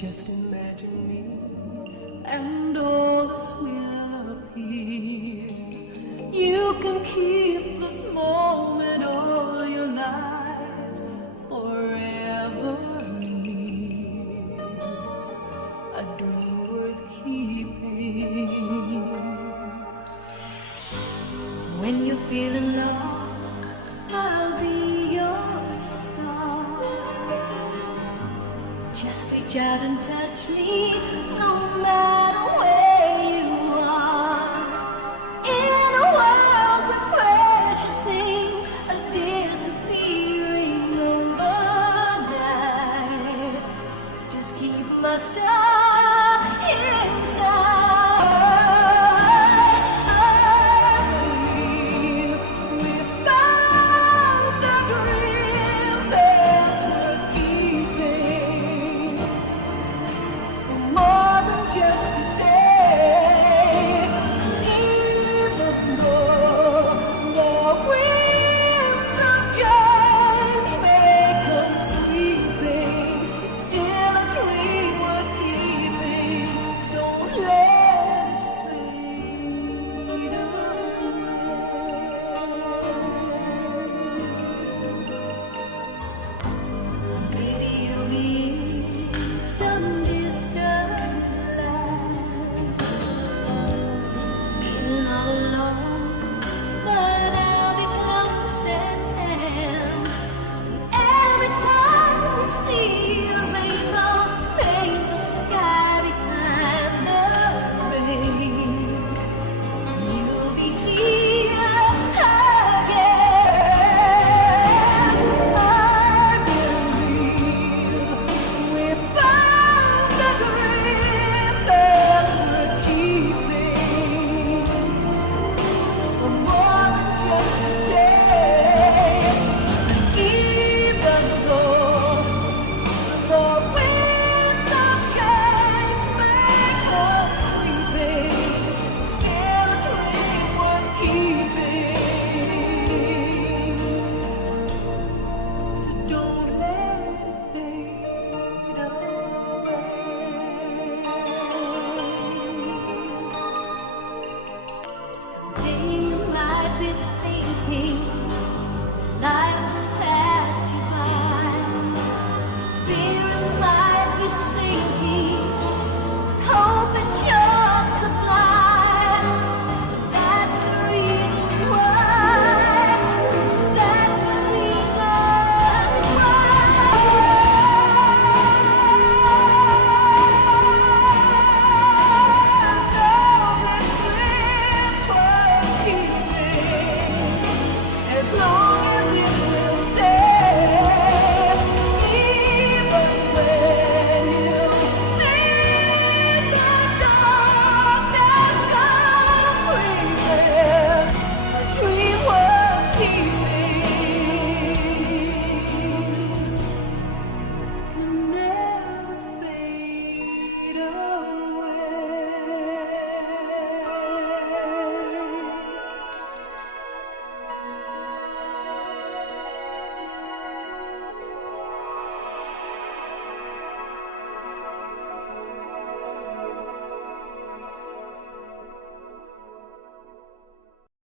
Just imagine me, and all this will appear. You can keep this moment all your life, forever near. A dream worth keeping. When you're feeling lost, I'll be your star. Just reach out and touch me, no matter where you are. In a world where precious things are disappearing overnight, just keep my star inside. Someday you might be thinking